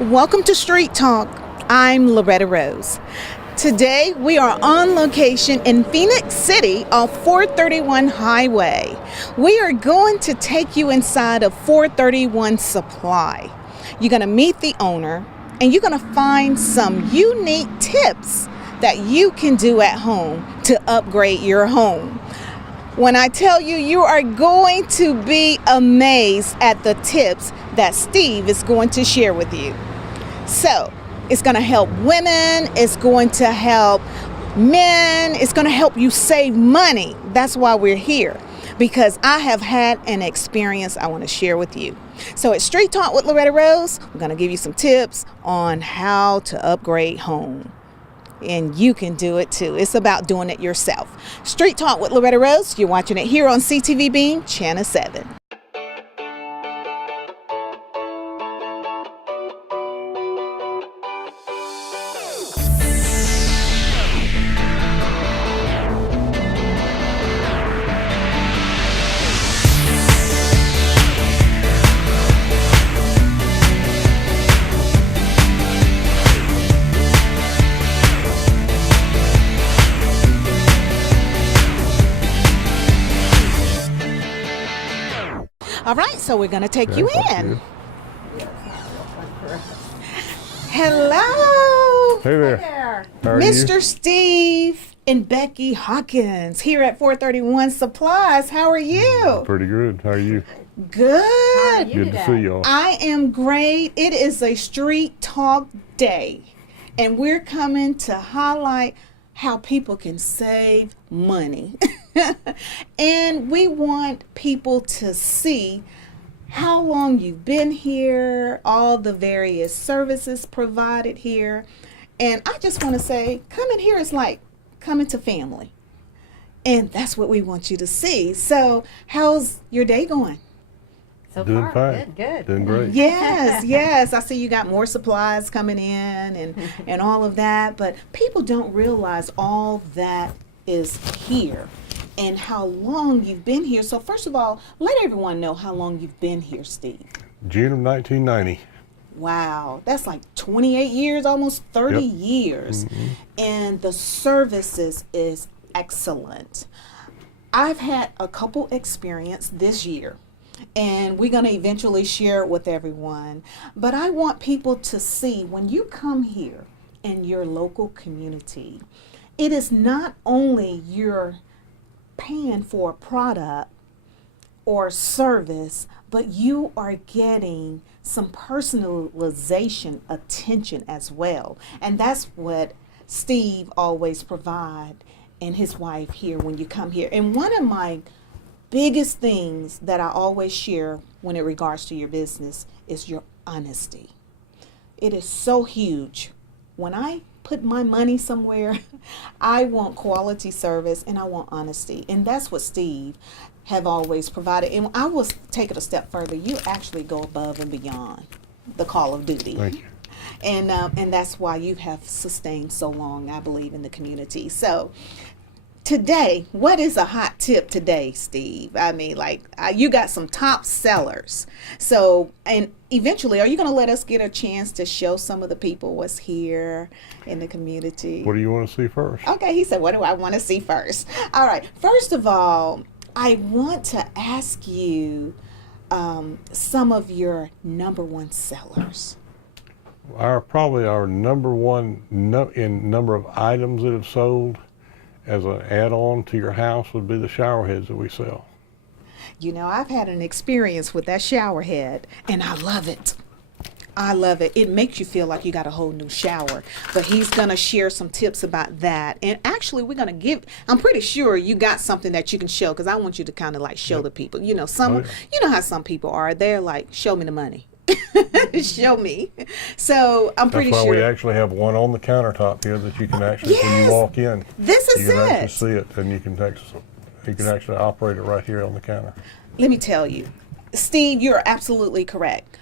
Welcome to Street Talk. I'm Loretta Rose. Today we are on location in Phoenix City off 431 Highway. We are going to take you inside of 431 Supply. You're going to meet the owner and you're going to find some unique tips that you can do at home to upgrade your home. When I tell you, you are going to be amazed at the tips that Steve is going to share with you. So, it's going to help women, it's going to help men, it's going to help you save money. That's why we're here, because I have had an experience I want to share with you. So, at Street Talk with Loretta Rose, I'm going to give you some tips on how to upgrade home. And you can do it too. It's about doing it yourself. Street Talk with Loretta Rose. You're watching it here on CTV Beam, Channel 7. All right, so we're going to take you in. Hello. Hey there. How are Mr. you? Steve and Becky Hawkins here at 431 Supplies. How are you? Pretty good. How are you? Good. Good to see y'all. I am great. It is a Street Talk day, and we're coming to highlight how people can save money. And we want people to see how long you've been here, all the various services provided here. And I just want to say, coming here is like coming to family. And that's what we want you to see. So how's your day going? So Doing far, fine. good. Doing great. Yes. I see you got more supplies coming in and all of that. But people don't realize all that is here and how long you've been here. So first of all, let everyone know how long you've been here, Steve. June of 1990. Wow, that's like 28 years, almost 30 Yep. years. And the services is excellent. I've had a couple experience this year, and we're going to eventually share it with everyone. But I want people to see when you come here in your local community, it is not only you're paying for a product or service, but you are getting some personalization attention as well. And that's what Steve always provide and his wife here when you come here. And one of my biggest things that I always share when it regards to your business is your honesty. It is so huge. When I put my money somewhere, I want quality service and I want honesty. And that's what Steve have always provided. And I will take it a step further. You actually go above and beyond the call of duty. Thank you. And that's why you have sustained so long, I believe, in the community. So today, what is a hot tip today, Steve? I mean, you got some top sellers. So, and eventually, are you going to let us get a chance to show some of the people what's here in the community? What do you want to see first? Okay, he said, what do I want to see first? All right, first of all, I want to ask you some of your number one sellers. Probably our number one in number of items that have sold as an add-on to your house would be the shower heads that we sell. You know, I've had an experience with that shower head, and I love it. I love it. It makes you feel like you got a whole new shower. But he's going to share some tips about that. And actually, we're going to I'm pretty sure you got something that you can show, because I want you to kind of like show the people. You know, you know how some people are. They're like, show me the money. Show me. So I'm pretty That's why sure. we actually have one on the countertop here that you can actually, when Yes! you walk in, This is you can actually it. see it, and you can actually operate it right here on the counter. Let me tell you, Steve, you're absolutely correct.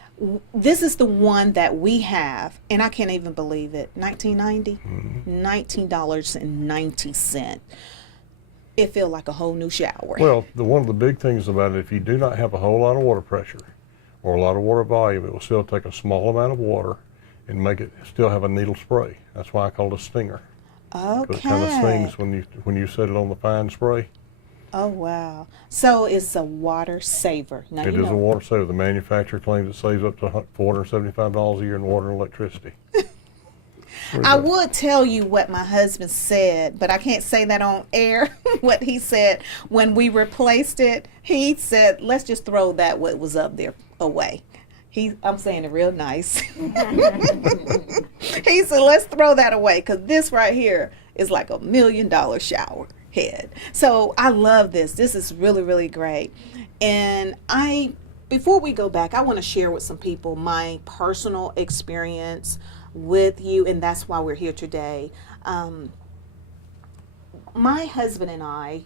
This is the one that we have, and I can't even believe it. $19.90, $19.90. It feels like a whole new shower. Well, one of the big things about it, if you do not have a whole lot of water pressure or a lot of water volume, it will still take a small amount of water and make it still have a needle spray. That's why I call it a stinger. Because it kind of Okay. stings when you set it on the fine spray. Oh, wow. So it's a water saver. Now, It you is a know, water saver. The manufacturer claims it saves up to $475 a year in water and electricity. I would tell you what my husband said, but I can't say that on air. What he said when we replaced it, he said, let's just throw that what was up there away. I'm saying it real nice. He said, let's throw that away because this right here is like $1 million shower head. So I love this. This is really, really great. And before we go back, I want to share with some people my personal experience with you, and that's why we're here today. My husband and I,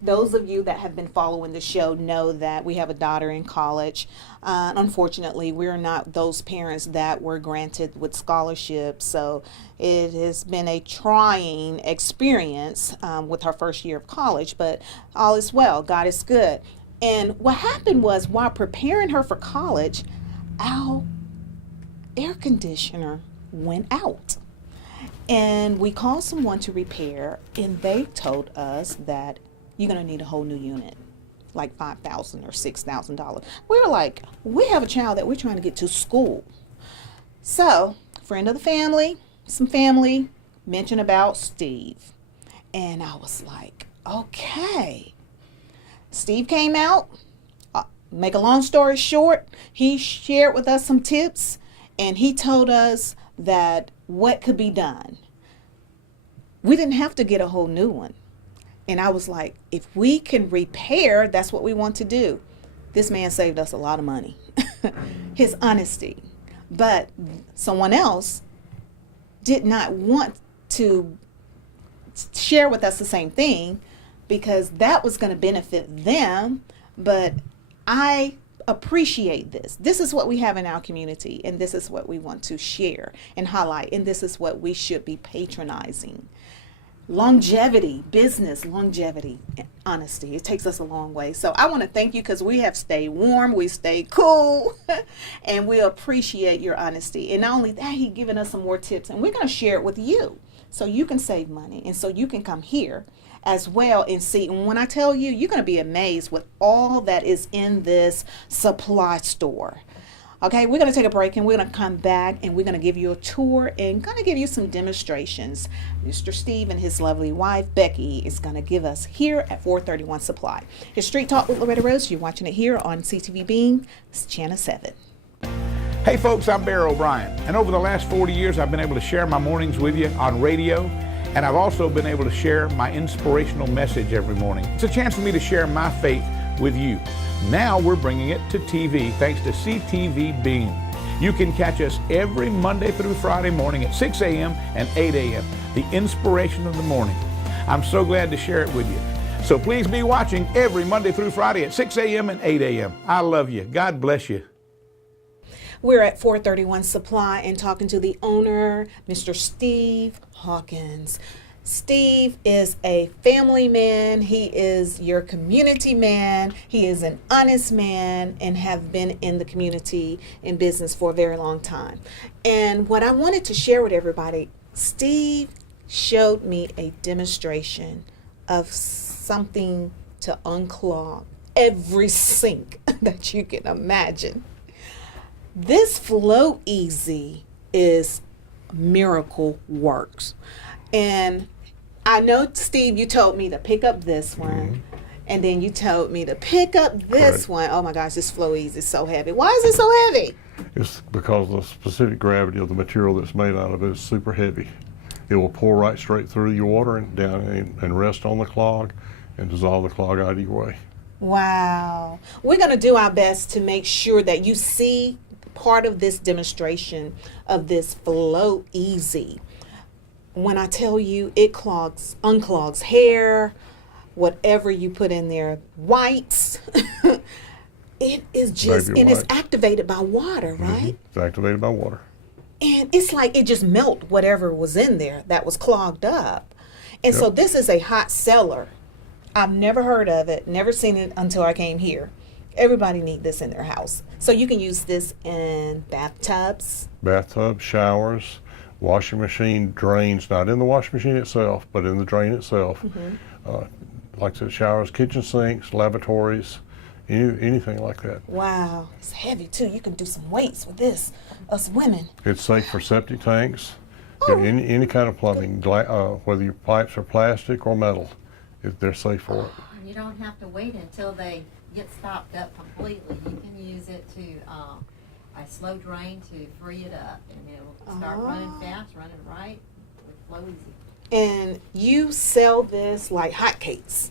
those of you that have been following the show know that we have a daughter in college. Unfortunately, we're not those parents that were granted with scholarships, so it has been a trying experience with her first year of college, but all is well. God is good. And what happened was, while preparing her for college, our air conditioner went out. And we called someone to repair, and they told us that you're going to need a whole new unit, like $5,000 or $6,000. We were like, we have a child that we're trying to get to school. So, friend of the family, some family mentioned about Steve. And I was like, okay. Steve came out. Make a long story short, he shared with us some tips, and he told us that what could be done. We didn't have to get a whole new one. And I was like, if we can repair, that's what we want to do. This man saved us a lot of money. His honesty. But someone else did not want to share with us the same thing because that was going to benefit them. But I appreciate this. This is what we have in our community, and this is what we want to share and highlight, and this is what we should be patronizing. Longevity, business, longevity, and honesty. It takes us a long way. So I want to thank you because we have stayed warm, we stayed cool, and we appreciate your honesty. And not only that, he's given us some more tips, and we're going to share it with you so you can save money and so you can come here as well and see. And when I tell you, you're going to be amazed with all that is in this supply store. Okay, we're going to take a break and we're going to come back and we're going to give you a tour and going to give you some demonstrations. Mr. Steve and his lovely wife, Becky, is going to give us here at 431 Supply. It's Street Talk with Loretta Rose. You're watching it here on CTV Beam, Channel 7. Hey folks, I'm Bear O'Brien, and over the last 40 years I've been able to share my mornings with you on radio, and I've also been able to share my inspirational message every morning. It's a chance for me to share my faith with you. Now we're bringing it to TV thanks to CTV Beam. You can catch us every Monday through Friday morning at 6 a.m. and 8 a.m., the inspiration of the morning. I'm so glad to share it with you. So please be watching every Monday through Friday at 6 a.m. and 8 a.m. I love you. God bless you. We're at 431 Supply and talking to the owner, Mr. Steve Hawkins. Steve is a family man. He is your community man. He is an honest man and have been in the community in business for a very long time. And what I wanted to share with everybody, Steve showed me a demonstration of something to unclog every sink that you can imagine. This Flow Easy is miracle works. And I know, Steve, you told me to pick up this one, and then you told me to pick up this Correct. one. Oh my gosh, this Flow Easy is so heavy. Why is it so heavy? It's because the specific gravity of the material that's made out of it is super heavy. It will pour right straight through your water and down and rest on the clog and dissolve the clog out of your way. Wow. We're going to do our best to make sure that you see part of this demonstration of this Flow Easy. When I tell you it unclogs hair, whatever you put in there, whites, it is just, Baby and it's wipes. activated by water, right? It's activated by water. And it's like it just melt whatever was in there that was clogged up. And so Yep. this is a hot seller. I've never heard of it, never seen it until I came here. Everybody need this in their house. So you can use this in bathtubs, bathtub, showers, washing machine, drains, not in the washing machine itself, but in the drain itself. Like I said, showers, kitchen sinks, lavatories, anything like that. Wow, it's heavy too. You can do some weights with this, us women. It's safe for septic tanks, any kind of plumbing, whether your pipes are plastic or metal, they're safe for it. And you don't have to wait until they get stopped up completely. You can use it to, a slow drain to free it up, and it'll start running fast, running right, it'll flow easy. And you sell this like hotcakes.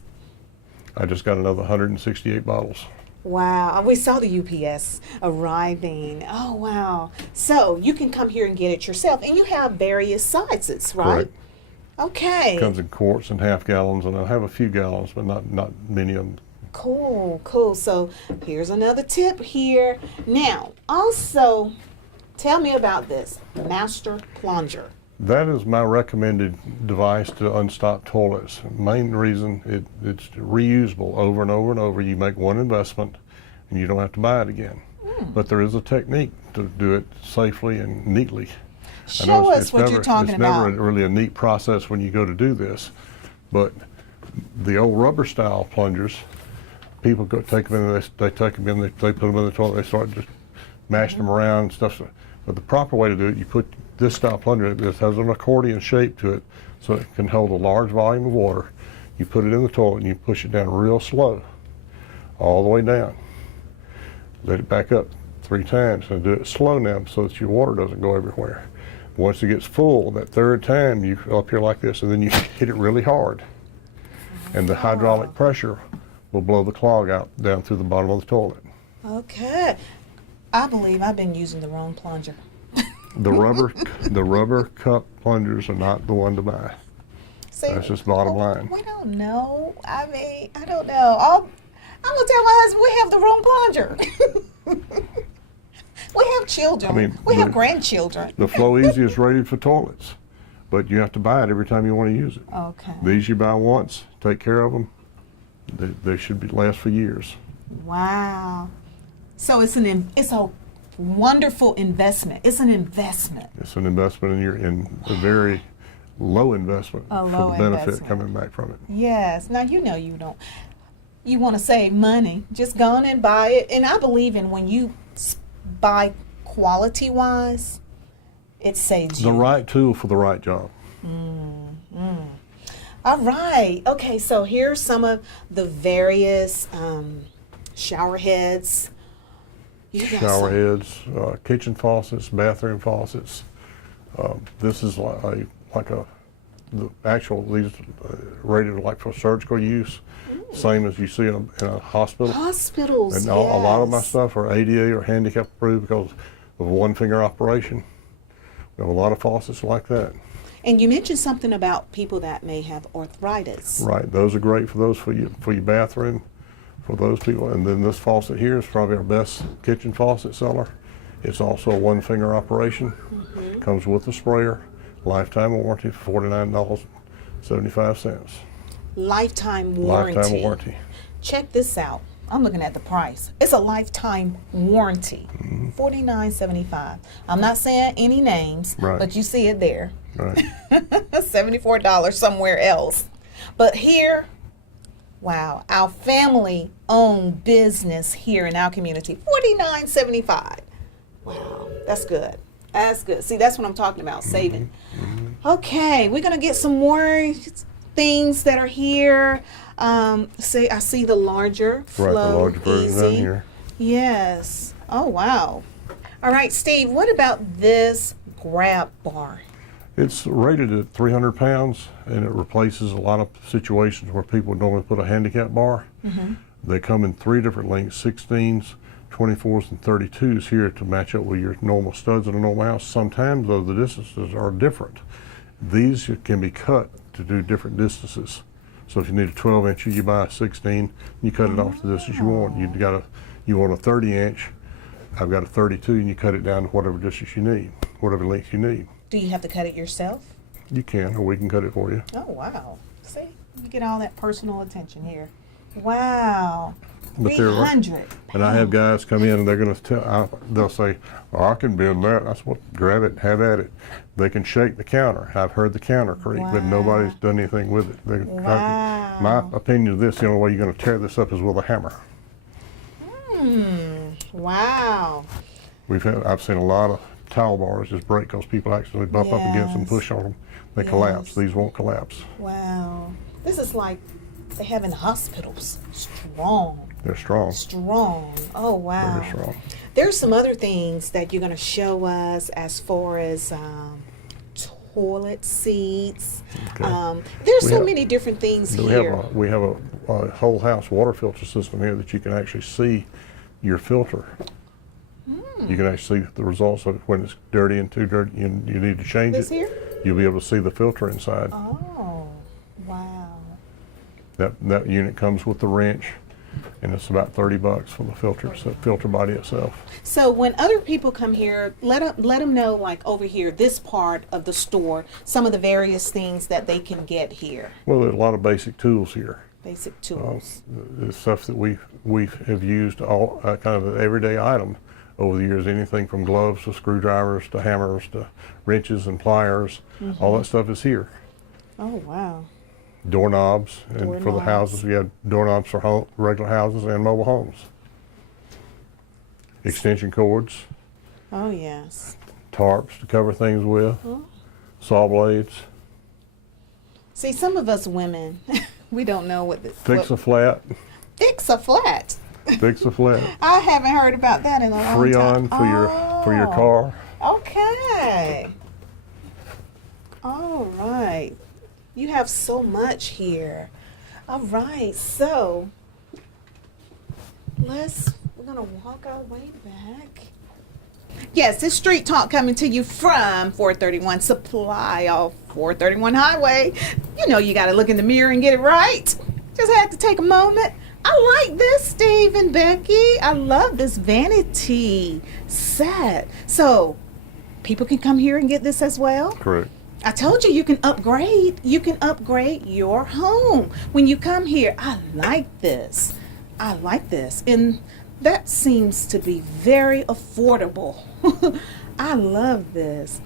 I just got another 168 bottles. Wow, we saw the UPS arriving. Oh, wow. So you can come here and get it yourself, and you have various sizes, right? Correct. Okay. Comes in quarts and half gallons, and I have a few gallons, but not many of them. Cool, cool. So here's another tip here. Now, also, tell me about this Master Plunger. That is my recommended device to unstop toilets. Main reason, it's reusable over and over and over. You make one investment and you don't have to buy it again. But there is a technique to do it safely and neatly. I know Show us what you're talking it's never about. really a neat process when you go to do this, but the old rubber style plungers, people take them in, they take them in, they put them in the toilet, they start just mashing them around and stuff. But the proper way to do it, you put this style plunger, this has an accordion shape to it, so it can hold a large volume of water. You put it in the toilet and you push it down real slow, all the way down. Let it back up 3 times and do it slow now so that your water doesn't go everywhere. Once it gets full, that third time, you up here like this, and then you hit it really hard. And the hydraulic pressure will blow the clog out down through the bottom of the toilet. Okay. I believe I've been using the wrong plunger. The rubber cup plungers are not the one to buy. See, That's just bottom line. We don't know. I mean, I don't know. I'm gonna tell my husband we have the wrong plunger. We have children. I mean, we have the- grandchildren. The Flow Easy is rated for toilets, but you have to buy it every time you want to use it. Okay. These you buy once, take care of them. They should last for years. Wow. So it's a wonderful investment. It's an investment. It's an investment in a very low investment A for low the benefit investment. coming back from it. Yes. Now you know you want to save money. Just go on and buy it. And I believe in when you buy quality wise, it saves you. The right tool for the right job. All right. Okay. So here's some of the various shower heads. You got Shower some- heads, kitchen faucets, bathroom faucets. This is the actual, these rated like for surgical use, same as you see in a hospital. Hospitals. And a lot of my yes. stuff are ADA or handicap approved because of one finger operation. We have a lot of faucets like that. And you mentioned something about people that may have arthritis. Right, those are great for your bathroom, for those people. And then this faucet here is probably our best kitchen faucet seller. It's also a one finger operation. Comes with a sprayer, lifetime warranty for $49.75. Lifetime warranty. Lifetime warranty. Check this out. I'm looking at the price. It's a lifetime warranty. $49.75. I'm not saying any names, Right. but you see it there. Right. $74 somewhere else. But here, wow, our family-owned business here in our community, $49.75. Wow, that's good. That's good. See, that's what I'm talking about, saving. Okay, we're gonna get some more things that are here. I see the larger Right, the Flow large version down Easy. here. Yes. Oh wow. All right, Steve. What about this grab bar? It's rated at 300 pounds, and it replaces a lot of situations where people would normally put a handicap bar. They come in 3 different lengths, 16s, 24s, and 32s here to match up with your normal studs in a normal house. Sometimes, though, the distances are different. These can be cut to do different distances. So if you need a 12-inch, you buy a 16, you cut it off to the distance you want. You want a 30-inch, I've got a 32, and you cut it down to whatever distance you need, whatever length you need. Do you have to cut it yourself? You can, or we can cut it for you. Oh, wow. See, you get all that personal attention here. Wow. But they're 300. and I have guys come in and they're going to they'll say, "Oh, I can bend that." That's what. Grab it, have at it. They can shake the counter. I've heard the counter creak, but nobody's done anything with it. Wow. My opinion of this: the only way you're going to tear this up is with a hammer. Wow. I've seen a lot of towel bars just break because people actually bump up against them, Yes. push on them, they Yes. collapse. These won't collapse. Wow. This is like they have in hospitals. Strong. They're strong. Strong. Oh, wow. Very strong. There's some other things that you're going to show us as far as toilet seats. Okay. There's We so have- many different things We here. have a whole house water filter system here that you can actually see your filter. You can actually see the results of when it's dirty and too dirty and you need to change This it. here? You'll be able to see the filter inside. Oh, wow. That unit comes with the wrench, and it's about $30 for the filter, so filter body itself. So when other people come here, let them know, like over here, this part of the store, some of the various things that they can get here. Well, there's a lot of basic tools here. Basic tools. The stuff that we have used all kind of an everyday item over the years. Anything from gloves to screwdrivers to hammers to wrenches and pliers. All that stuff is here. Oh, wow. Doorknobs, and for the Doorknobs. houses, we have doorknobs for regular houses and mobile homes. Extension cords, Oh, yes. tarps to cover things with, saw blades, See, some of us women, we don't know what this fix a flat, fix a flat. fix a flat, I haven't heard about that in a long Freon time. for your car. Okay. All right. You have so much here. All right. So we're gonna walk our way back. Yes, it's Street Talk coming to you from 431 Supply off 431 Highway. You know you gotta look in the mirror and get it right. Just had to take a moment. I like this, Steve and Becky. I love this vanity set. So people can come here and get this as well. Correct. I told you can upgrade. You can upgrade your home when you come here. I like this. I like this. And that seems to be very affordable. I love this.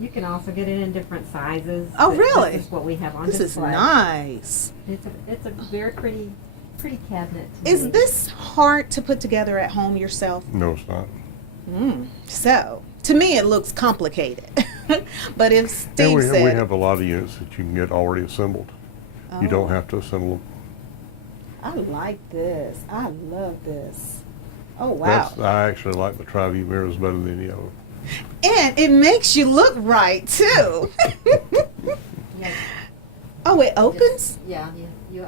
You can also get it in different sizes. Oh, This- really? This is what we have on This is display. nice. It's a very pretty cabinet. to Is me. this hard to put together at home yourself? No, it's not. So, to me, it looks complicated. But if And Steve we said, have a lot of units that you can get already assembled. You don't have to assemble them. I like this. I love this. Oh, wow. I actually like the Tri-View mirrors better than any of them. And it makes you look right, too. Yeah, Oh, it opens? yeah, you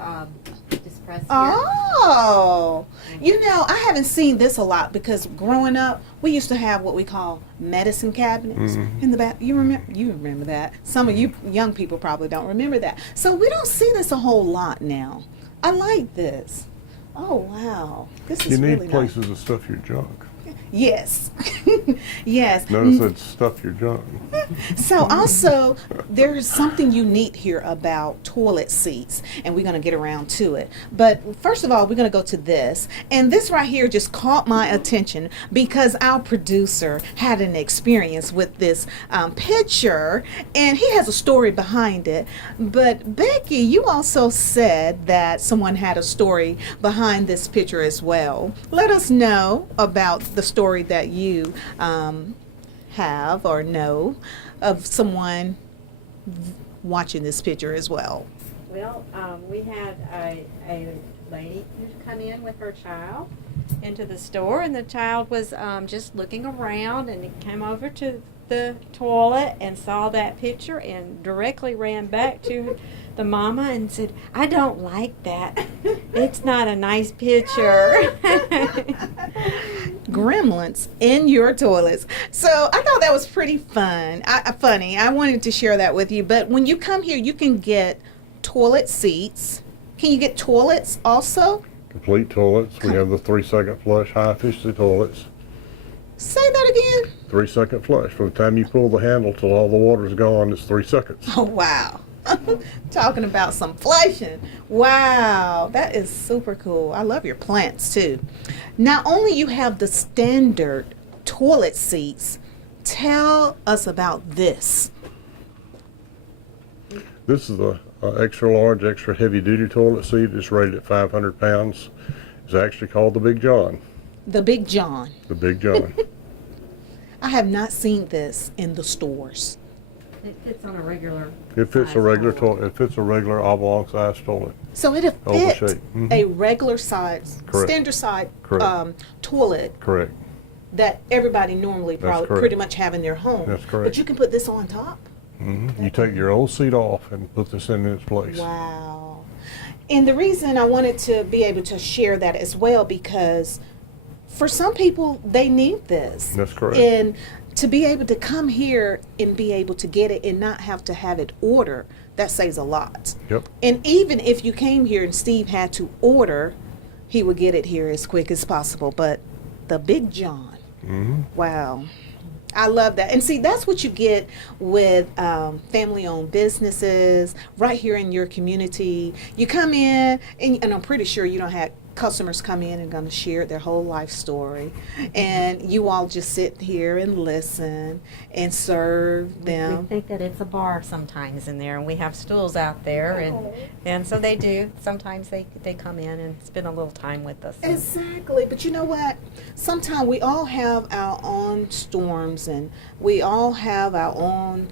just press here. Oh, you know, I haven't seen this a lot because growing up, we used to have what we call medicine cabinets in the back. You remember that? Some of you young people probably don't remember that. So we don't see this a whole lot now. I like this. Oh, wow. This is You need really nice. places to stuff your junk. Yes. Yes. Notice that stuff your junk. So also, there's something unique here about toilet seats, and we're going to get around to it. But first of all, we're going to go to this. And this right here just caught my attention because our producer had an experience with this picture, and he has a story behind it. But Becky, you also said that someone had a story behind this picture as well. Let us know about the story that you have or know of someone watching this picture as well. Well, we had a lady who come in with her child into the store, and the child was just looking around, and it came over to the toilet and saw that picture and directly ran back to the mama and said, "I don't like that. It's not a nice picture." Gremlins in your toilets. So I thought that was pretty funny. I wanted to share that with you. But when you come here, you can get toilet seats. Can you get toilets also? Complete toilets. We have the 3-second flush, high efficiency toilets. Say that again. 3-second flush. From the time you pull the handle till all the water's gone, it's 3 seconds. Oh, wow. Talking about some flushing. Wow, that is super cool. I love your plants too. Not only you have the standard toilet seats, tell us about this. This is a extra large, extra heavy duty toilet seat. It's rated at 500 pounds. It's actually called the Big John. The Big John. The Big John. I have not seen this in the stores. It fits on a regular. It fits a size regular toilet. It fits a regular oblong sized toilet. So it Oval fits shape. Mhm. a regular size, Correct. standard size Correct. toilet Correct. that everybody normally probably correct. pretty much have in their home. That's correct. But you can put this on top. You take your old seat off and put this in its place. Wow. And the reason I wanted to be able to share that as well, because for some people, they need this. That's correct. And to be able to come here and be able to get it and not have to have it order, that saves a lot. Yep. And even if you came here and Steve had to order, he would get it here as quick as possible. But the Big John, wow. I love that. And see, that's what you get with family-owned businesses right here in your community. You come in, and I'm pretty sure you don't have customers come in and going to share their whole life story. And you all just sit here and listen and serve We them. think that it's a bar sometimes in there, and we have stools out there, and so they do. Sometimes they come in and spend a little time with us. Exactly. But you know what? Sometimes we all have our own storms and we all have our own,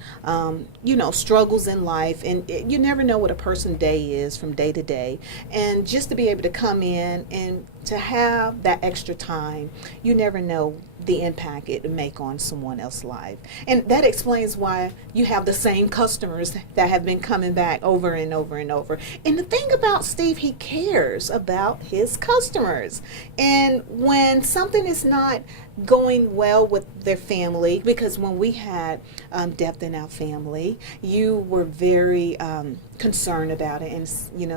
struggles in life. And you never know what a person's day is from day to day. And just to be able to come in and to have that extra time, you never know the impact it would make on someone else's life. And that explains why you have the same customers that have been coming back over and over and over. And the thing about Steve, he cares about his customers. And when something is not going well with their family, because when we had death in our family, you were very concerned about it and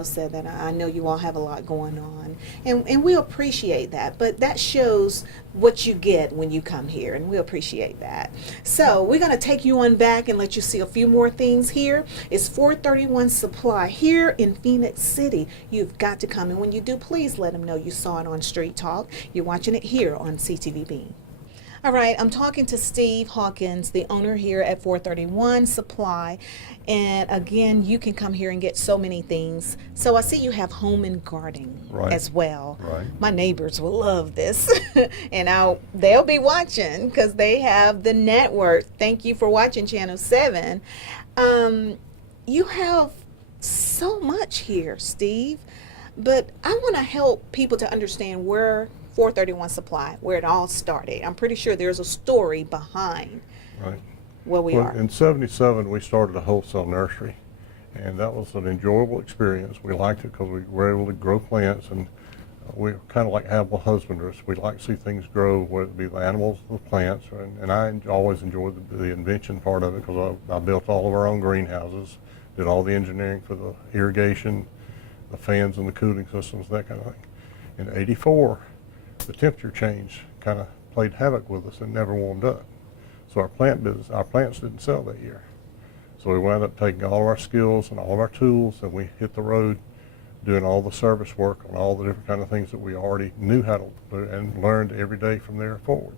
said that I know you all have a lot going on, and we appreciate that. But that shows what you get when you come here, and we appreciate that. So we're going to take you on back and let you see a few more things here. It's 431 Supply here in Phoenix City. You've got to come, and when you do, please let them know you saw it on Street Talk. You're watching it here on CTV Bean. All right, I'm talking to Steve Hawkins, the owner here at 431 Supply. And again, you can come here and get so many things. So I see you have home and gardening Right. as well. Right. My neighbors will love this. And they'll be watching because they have the network. Thank you for watching Channel 7. You have so much here, Steve. But I want to help people to understand where 431 Supply, where it all started. I'm pretty sure there's a story behind Right. where we Well, are. in '77, we started a wholesale nursery, and that was an enjoyable experience. We liked it because we were able to grow plants, and we're kind of like animal husbanders. We like to see things grow, whether it be the animals or the plants, and I always enjoyed the invention part of it because I built all of our own greenhouses, did all the engineering for the irrigation, the fans and the cooling systems, that kind of thing. In '84, the temperature change kind of played havoc with us and never warmed up. So our plants didn't sell that year. So we wound up taking all of our skills and all of our tools, and we hit the road doing all the service work on all the different kind of things that we already knew how to do and learned every day from there forward.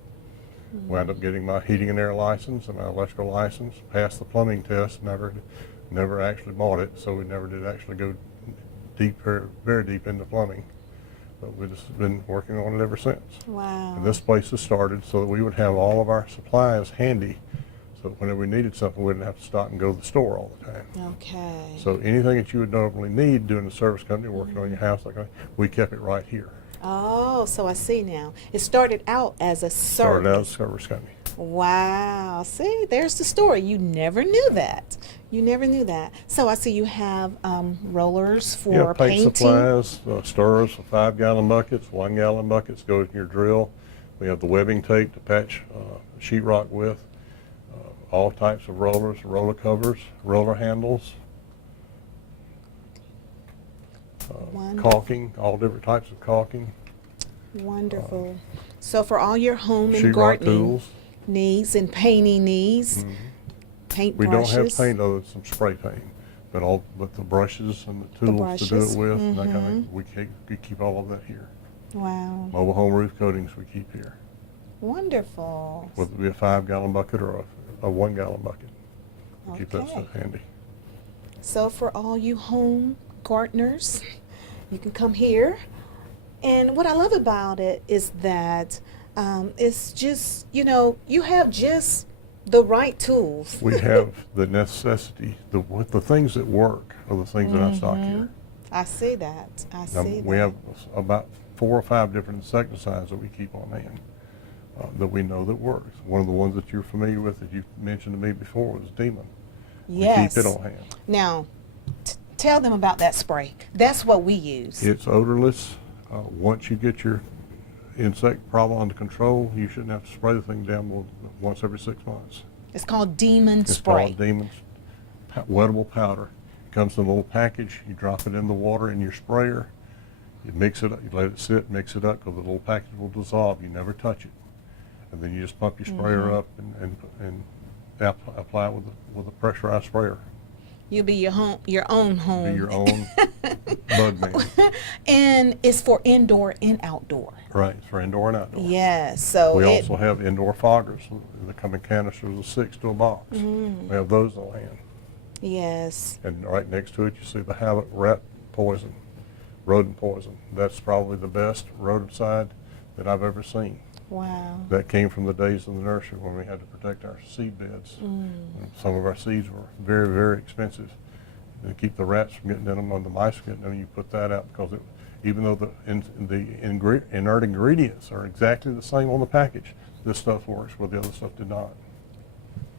Wound up getting my heating and air license and my electrical license, passed the plumbing test, never actually bought it, so we never did actually go deep, very deep into plumbing. But we've just been working on it ever since. Wow. And this place has started so that we would have all of our supplies handy, so that whenever we needed something, we didn't have to stop and go to the store all the time. Okay. So anything that you would normally need doing the service company, working on your house, like that, we kept it right here. Oh, so I see now. It started out as a Started out as a service. service company. Wow. See, there's the story. You never knew that. You never knew that. So I see you have rollers for Yeah, paint painting. supplies, stirrers for 5-gallon buckets, 1-gallon buckets goes in your drill. We have the webbing tape to patch sheetrock with, all types of rollers, roller covers, roller handles, Wonderful. caulking, all different types of caulking, Wonderful. So for all your home and sheetrock gardening tools. needs and painting needs, paint We don't brushes. have paint other than some spray paint. but the brushes and the tools to do brushes, it with, and that kind of thing, we keep all of that here. Wow. Mobile home roof coatings we keep here, Wonderful. whether it be a 5-gallon bucket or a 1-gallon bucket. We keep that Okay. stuff handy. So for all you home gardeners, you can come here. And what I love about it is that it's just, you have just the right tools. We have the necessity, the things that work are the things that I stock here. I see that. I Now, see that. we have about 4 or 5 different insecticides that we keep on hand that we know that works. One of the ones that you're familiar with that you mentioned to me before was Demon. Yes. We keep it on hand. Now, tell them about that spray. That's what we use. It's odorless. Once you get your insect problem under control, you shouldn't have to spray the thing down once every 6 months. It's called Demon It's Spray. called Demon's wettable powder. It comes in a little package. You drop it in the water in your sprayer. You mix it up. You let it sit, mix it up, because the little package will dissolve. You never touch it, and then you just pump your sprayer up and apply it with a pressurized sprayer. You'll be your own home. Be your own bug man. And it's for indoor and outdoor. Right, it's for indoor and outdoor. Yes. So We also have indoor foggers that come in canisters of 6 to a box. We have those on hand. yes. And right next to it, you see the Havoc rat poison, rodent poison. That's probably the best rodenticide that I've ever seen. Wow. That came from the days in the nursery when we had to protect our seed beds. Some of our seeds were very, very expensive. To keep the rats from getting in them and the mice from getting in them, you put that out, because even though the inert ingredients are exactly the same on the package, this stuff works where the other stuff did not.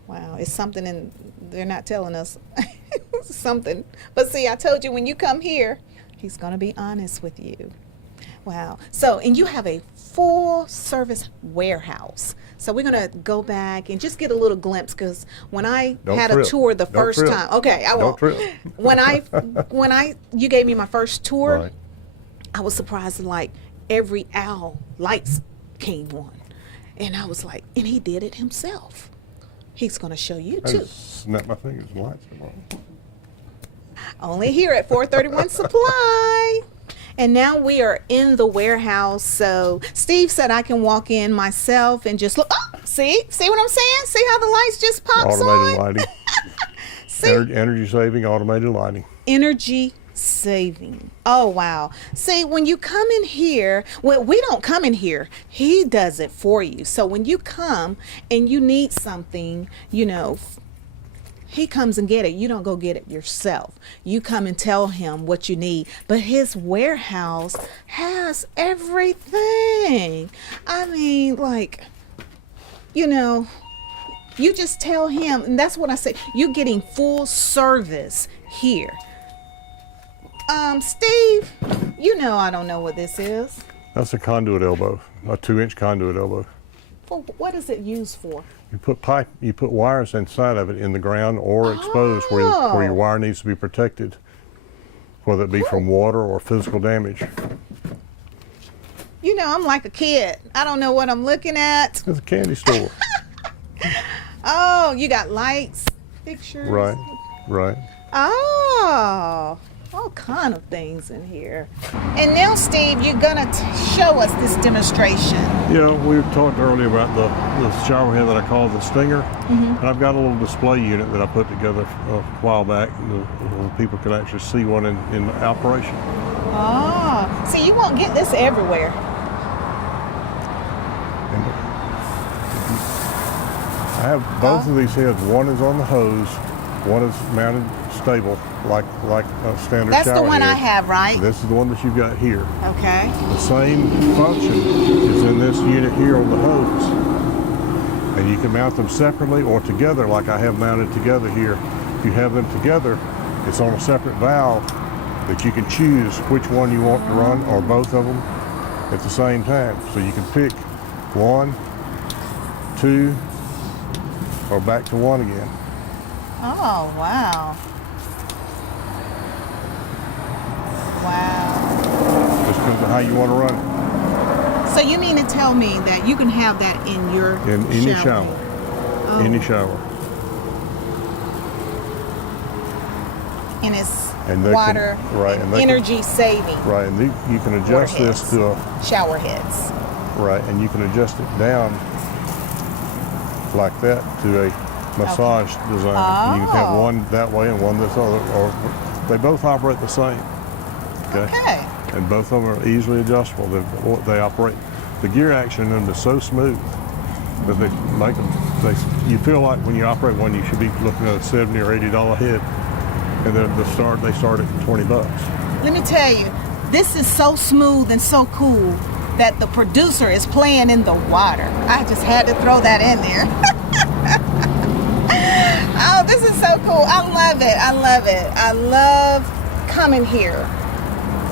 Wow. It's something they're not telling us. Something. But see, I told you when you come here, he's going to be honest with you. Wow. So, and you have a full service warehouse. So we're going to go back and just get a little glimpse, because when I Don't had trip. a tour the Don't first trip. time. Okay, I Don't won't. trip. When you gave me my first tour, Right. I was surprised, like every owl lights came on. And I was like, and he did it himself. He's going to show you I too. just snapped my fingers and lights come on. Only here at 431 Supply. And now we are in the warehouse. So Steve said I can walk in myself and just look. Oh, see what I'm saying? See how the lights just pops Automated on? lighting. See? Energy saving, automated lighting. Energy saving. Oh, wow. See, when you come in here, well, we don't come in here. He does it for you. So when you come and you need something, he comes and get it. You don't go get it yourself. You come and tell him what you need. But his warehouse has everything. I mean, you just tell him, and that's what I say. You're getting full service here. Steve, I don't know what this is. That's a conduit elbow, a 2-inch conduit elbow. What is it used for? You put wires inside of it in the ground or exposed where your wire needs to be protected, whether it be from water or physical damage. I'm like a kid. I don't know what I'm looking at. It's a candy store. Oh, you got lights, fixtures. Right. Oh, all kind of things in here. And now, Steve, you're gonna show us this demonstration. We talked earlier about the shower head that I call the Stinger. And I've got a little display unit that I put together a while back. People can actually see one in operation. Oh, see, you won't get this everywhere. And I have both of these heads. One is on the hose, one is mounted stable, like a standard That's shower the one head. I have, right? This is the one that you've got here. Okay. The same function is in this unit here on the hose. And you can mount them separately or together, like I have mounted together here. If you have them together, it's on a separate valve that you can choose which one you want to run, or both of them at the same time. So you can pick 1, 2, or back to 1 again. Oh, wow. Wow. Just depends on how you want to run it. So you mean to tell me that you can have that in your In any shower. Oh. Any shower. And it's And they can- water right, and and they can- energy saving Right, and you can adjust Water this heads. to a, shower heads. right, and you can adjust it down like that to a massage design. You can have Oh. one that way and one this other, or they both operate the same. Okay. And both of them are easily adjustable. They operate, the gear action in them is so smooth that they make them, you feel like when you operate one, you should be looking at a $70 or $80 head. And then they start at $20. Let me tell you, this is so smooth and so cool that the producer is playing in the water. I just had to throw that in there. Oh, this is so cool. I love it. I love it. I love coming here.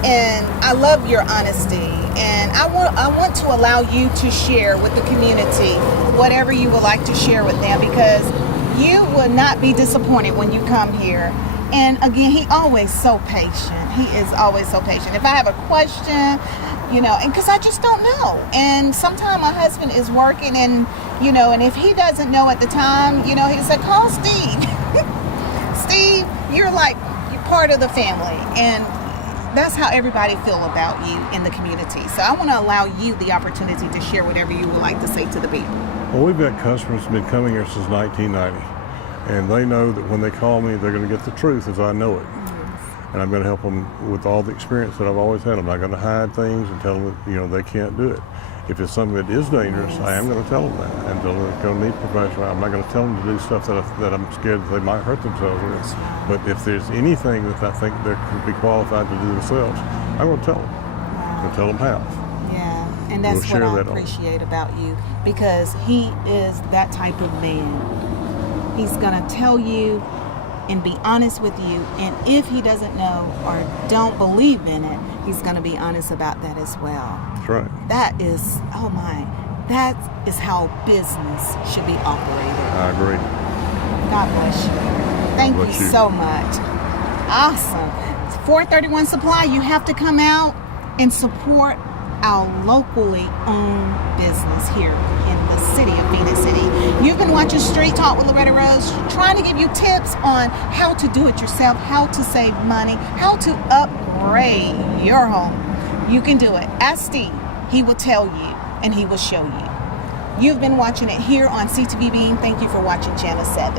And I love your honesty. And I want to allow you to share with the community whatever you would like to share with them, because you will not be disappointed when you come here. And again, he always so patient. He is always so patient. If I have a question, you know, and because I just don't know. And sometimes my husband is working and, you know, and if he doesn't know at the time, you know, he said, call Steve. Steve, you're part of the family. And that's how everybody feel about you in the community. So I want to allow you the opportunity to share whatever you would like to say to the people. Well, we've got customers who've been coming here since 1990. And they know that when they call me, they're going to get the truth as I know it. And I'm going to help them with all the experience that I've always had. I'm not going to hide things and tell them that, you know, they can't do it. If it's something that is dangerous, I am going to tell them that. And tell them they're going to need professional. I'm not going to tell them to do stuff that I'm scared that they might hurt themselves with. But if there's anything that I think they could be qualified to do themselves, I'm going to tell them. I'm going to tell them how. Yeah, and that's We'll what share I that on. appreciate about you, because he is that type of man. He's gonna tell you and be honest with you, and if he doesn't know or don't believe in it, he's gonna be honest about that as well. That's right. That is, oh my, that is how business should be operated. I agree. God bless you. Thank you Bless you. so much. Awesome. 431 Supply, you have to come out and support our locally owned business here in the city of Phoenix City. You've been watching Straight Talk with Loretta Rose, trying to give you tips on how to do it yourself, how to save money, how to upgrade your home. You can do it. Ask Steve. He will tell you and he will show you. You've been watching it here on CTV Beam. Thank you for watching Channel 7.